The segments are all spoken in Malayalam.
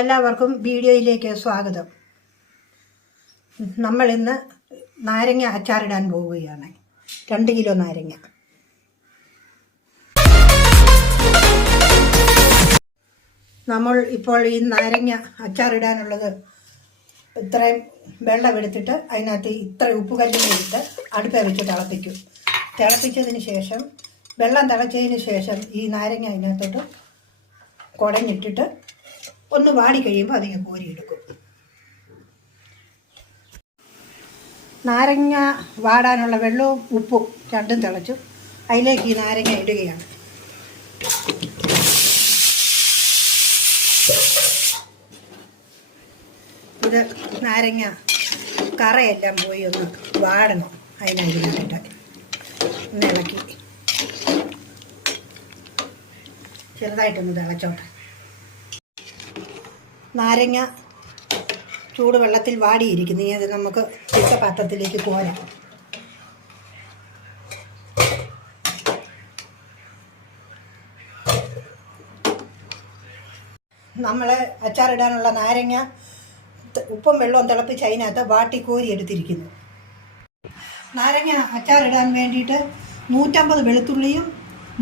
എല്ലാവർക്കും വീഡിയോയിലേക്ക് സ്വാഗതം. നമ്മൾ ഇന്ന് നാരങ്ങ അച്ചാറിടാൻ പോവുകയാണ്. 2 കിലോ നാരങ്ങ. നമ്മൾ ഇപ്പോൾ ഈ നാരങ്ങ അച്ചാറിടാനുള്ളത് ഇത്രയും വെള്ളം എടുത്തിട്ട് അതിനകത്ത് ഇത്ര ഉപ്പുകല്ലും എടുത്ത് അടുപ്പ വെച്ച് തിളപ്പിക്കും. തിളപ്പിച്ചതിന് ശേഷം വെള്ളം തിളച്ചതിന് ശേഷം ഈ നാരങ്ങ അതിനകത്തോട്ട് കുടഞ്ഞിട്ടിട്ട് ഒന്ന് വാടി കഴിയുമ്പോൾ അതിനെ കോരിയെടുക്കും. നാരങ്ങ വാടാനുള്ള വെള്ളവും ഉപ്പും രണ്ടും തിളച്ചു. അതിലേക്ക് ഈ നാരങ്ങ ഇടുകയാണ്. ഇത് നാരങ്ങ കറയെല്ലാം പോയി ഒന്ന് വാടണം. അതിനകത്ത് ഒന്ന് ഇളക്കി ചെറുതായിട്ടൊന്ന് തിളച്ചോട്ടെ. നാരങ്ങ ചൂടുവെള്ളത്തിൽ വാടിയിരിക്കുന്നു. അത് നമുക്ക് ചുട്ട പാത്രത്തിലേക്ക് കോരാം. നമ്മൾ അച്ചാറിടാനുള്ള നാരങ്ങ ഉപ്പും വെള്ളവും തിളപ്പിച്ച് അതിനകത്ത് വാട്ടി കോരി എടുത്തിരിക്കുന്നു. നാരങ്ങ അച്ചാറിടാൻ വേണ്ടിയിട്ട് 150 വെളുത്തുള്ളിയും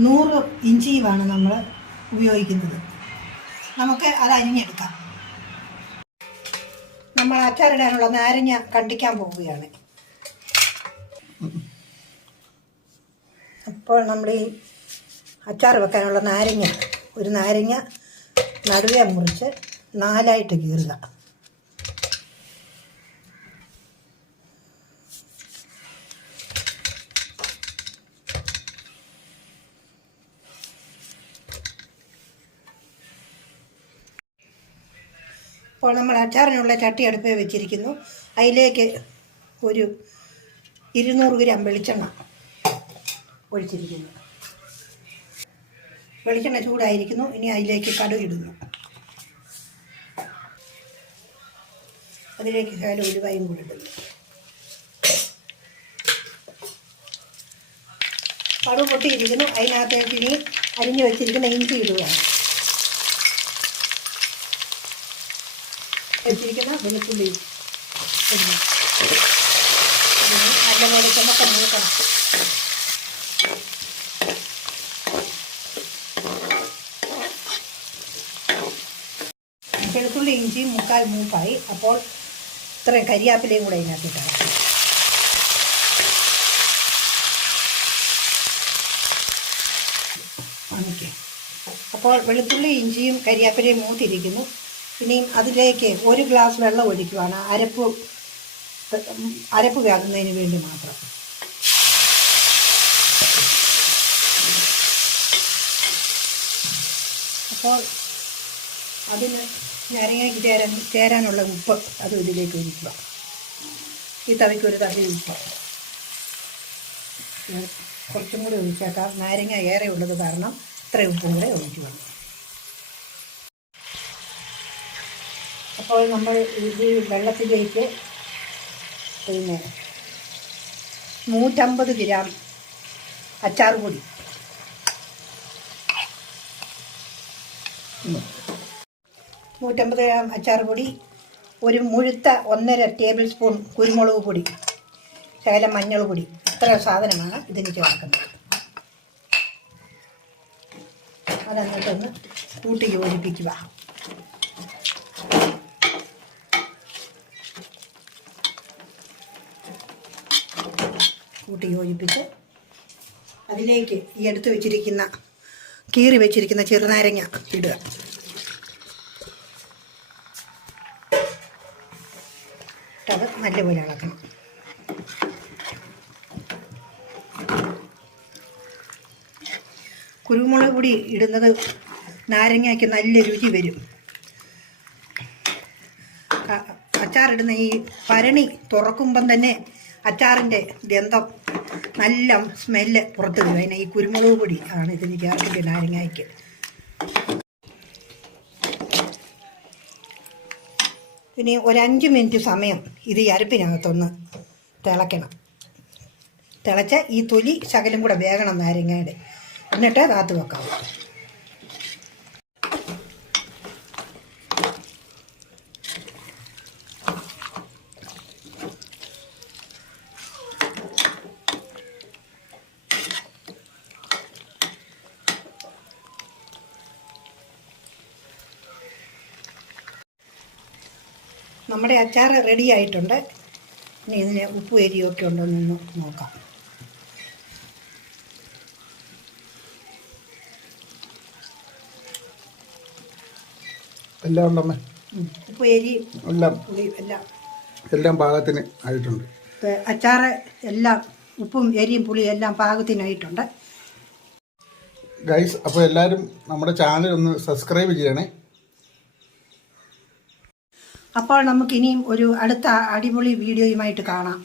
100 ഇഞ്ചിയുമാണ് നമ്മൾ ഉപയോഗിക്കുന്നത്. നമുക്ക് അത് അരിഞ്ഞെടുക്കാം. നമ്മൾ അച്ചാറിടാനുള്ള നാരങ്ങ കണ്ടിക്കാൻ പോവുകയാണ്. അപ്പോൾ നമ്മൾ ഈ അച്ചാർ വെക്കാനുള്ള ഒരു നാരങ്ങ നടുവേ മുറിച്ച് 4ആയിട്ട് കീറുക. അപ്പോൾ നമ്മൾ അച്ചാറിനുള്ള ചട്ടി അടുപ്പേ വെച്ചിരിക്കുന്നു. അതിലേക്ക് ഒരു 200 ഗ്രാം വെളിച്ചെണ്ണ ഒഴിച്ചിരിക്കുന്നു. വെളിച്ചെണ്ണ ചൂടായിരിക്കുന്നു. ഇനി അതിലേക്ക് കടുക് ഇടുന്നു. അതിലേക്ക് ശകലം ഉലുവയും കൂടി ഇടുന്നു. കടുക് പൊട്ടിയിരിക്കുന്നു. അതിനകത്തേക്ക് ഇനി അരിഞ്ഞു വെച്ചിരിക്കുന്ന ഇഞ്ചി ഇടുകയാണ്. വെച്ചിരിക്കുന്ന വെളുത്തുള്ളി നല്ലപോലെ ചുമക്ക മൂക്കണം. വെളുത്തുള്ളി ഇഞ്ചി 3/4 മൂപ്പായി. അപ്പോൾ ഇത്രയും കരിയാപ്പിലയും കൂടെ ഇതിനകത്തിട്ടാണ്. അപ്പോൾ വെളുത്തുള്ളി ഇഞ്ചിയും കരിയാപ്പിലയും മൂത്തിരിക്കുന്നു. ഇനിയും അതിലേക്ക് 1 ഗ്ലാസ് വെള്ളം ഒഴിക്കുവാണ്. അരപ്പ് വേകുന്നതിന് വേണ്ടി മാത്രം. അപ്പോൾ അതിന് നാരങ്ങയ്ക്ക് ചേരാനുള്ള ഉപ്പ് അത് ഇതിലേക്ക് ഒഴിക്കുക. ഈ തവിക്ക് ഒരു തവി ഉപ്പ് കുറച്ചും കൂടി ഒഴിച്ചേക്കാം. നാരങ്ങ ഏറെ ഉള്ളത് കാരണം ഇത്ര ഉപ്പും കൂടെ ഒഴിച്ചു വേണം. അപ്പോൾ നമ്മൾ ഈ വെള്ളത്തിലേക്ക് 150 ഗ്രാം അച്ചാർ പൊടി, 150 ഗ്രാം അച്ചാർ പൊടി, ഒരു മുഴുത്ത 1.5 ടേബിൾ സ്പൂൺ കുരുമുളക് പൊടി, ശകലം മഞ്ഞൾ പൊടി, ഇത്ര സാധനമാണ് ഇതിന് ചേർക്കുന്നത്. അതെന്നിട്ടൊന്ന് കൂട്ടി യോജിപ്പിക്കുക. കൂട്ടി യോജിപ്പിച്ച് അതിലേക്ക് ഈ കീറി വെച്ചിരിക്കുന്ന ചെറുനാരങ്ങ ഇടുക. അത് നല്ലപോലെ ഇളക്കണം. കുരുമുളക് പൊടി ഇടുന്നത് നാരങ്ങയ്ക്ക് നല്ല രുചി വരും. അച്ചാറിടുന്ന ഈ ഭരണി തുറക്കുമ്പം തന്നെ അച്ചാറിൻ്റെ ഗന്ധം നല്ല സ്മെല്ല് പുറത്ത് വരും. അതിന് ഈ കുരുമുളക് പൊടി ആണ് ഇതിന് ചേർക്കുന്നത് നാരങ്ങയ്ക്ക്. ഇനി ഒരു 5 മിനിറ്റ് സമയം ഇത് ഈ അരപ്പിനകത്തൊന്ന് തിളയ്ക്കണം. തിളച്ച ഈ തൊലി ശകലം കൂടെ വേകണം നാരങ്ങയുടെ. എന്നിട്ട് കാത്തു വെക്കാം. നമ്മുടെ അച്ചാർ റെഡി ആയിട്ടുണ്ട്. ഇനി ഇതിന് ഉപ്പും എരിയൊക്കെ ഉണ്ടോയെന്നൊന്ന് നോക്കാം. എല്ലാം ഉണ്ടമ്മേ. ഉപ്പ് എരി എല്ലാം പുളി എല്ലാം എല്ലാം പാകത്തിന് ആയിട്ടുണ്ട്. അച്ചാർ എല്ലാം ഉപ്പും എരിയും പുളിയും എല്ലാം പാകത്തിനായിട്ടുണ്ട്. ഗൈസ്, അപ്പോൾ എല്ലാവരും നമ്മുടെ ചാനൽ ഒന്ന് സബ്സ്ക്രൈബ് ചെയ്യണേ. അപ്പോൾ നമുക്ക് ഇനിയും ഒരു അടുത്ത അടിപൊളി വീഡിയോയുമായിട്ട് കാണാം.